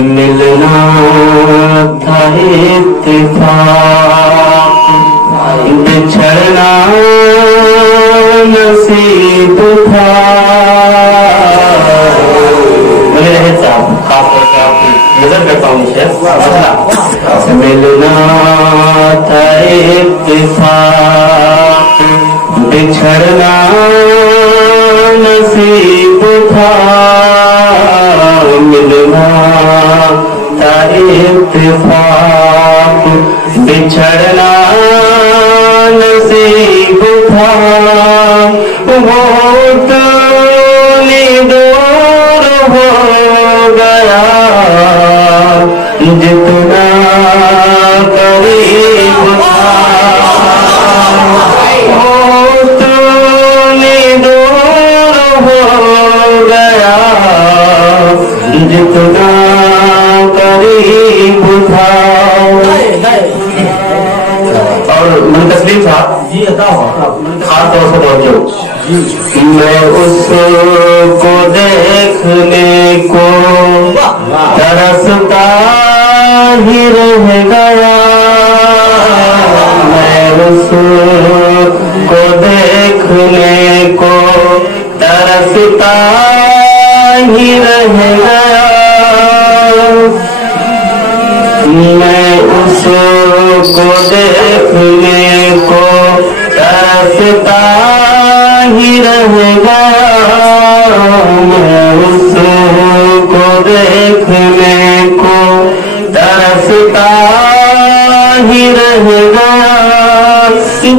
ملنا تھا اتفاق، بچھڑنا نصیب تھا. میرے صاحب خاص طور سے آپ کی نظر کرتا ہوں شیخ. ملنا تھا اتفاق، بچھڑنا نصیب تھا. ملنا تھا اتفاق، بچھڑنا نصیب تھا. بہت دور ہو گیا جتنا قریب تھا. بہت دور ہو گیا جتنا قریب تھا. اور منتسلیم صاحب جی خاص طور سے توجہ. میں اس کو دیکھنے کو ترستا ہی رہ گیا. میں اس کو دیکھنے کو ترستا ہی رہ گیا. میں اس کو دیکھنے کو ترستا ہی رہ گیا. میں اس کو دیکھنے کو ترستا ہی رہ گیا.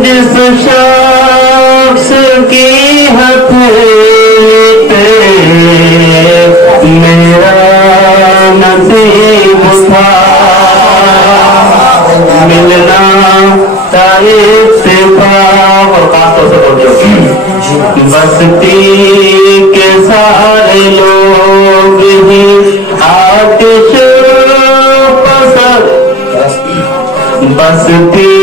جس شخص کی ہتھیلی پہ میرا نصیب تھا. ملنا تھا اتفاق. اور خاص طور سے بستی کے سارے لوگ ہی آتش پسند. بستی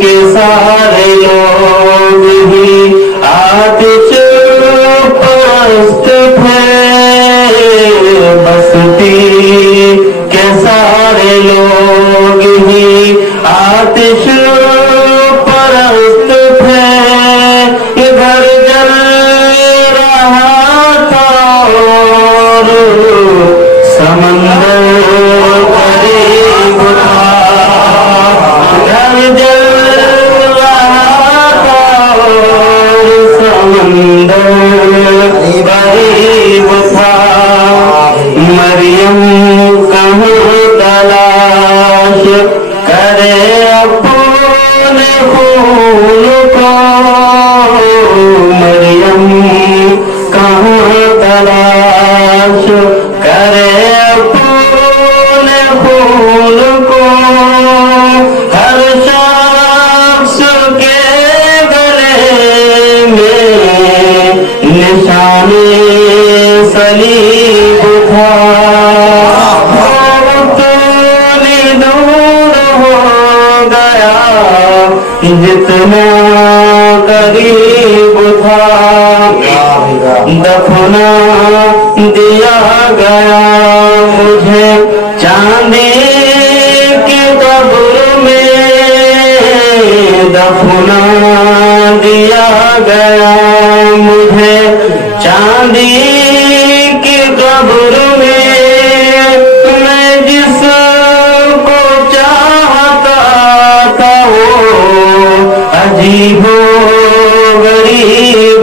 کے سارے لوگ ہی آتش پرست تھے. بستی کے سارے لوگ ہی آتش پرست تھے. گھر جل رہا تھا اور سمندر قریب تھا. گھر جل رہا تھا اور سمندر قریب تھا. مریم کہاں تلاش کرے اپنے خون کو. مریم کہاں تلاش کرے اپنے خون کو. ہر شخص کے گلے میں نشان صلیب تھا. بہت دور ہو گیا جتنا قریب تھا. دفنا دیا گیا مجھے چاندی کی قبر میں. دفنا دیا گیا مجھے چاندی کی قبر میں. میں جس کو چاہتا تھا وہ عجیب و غریب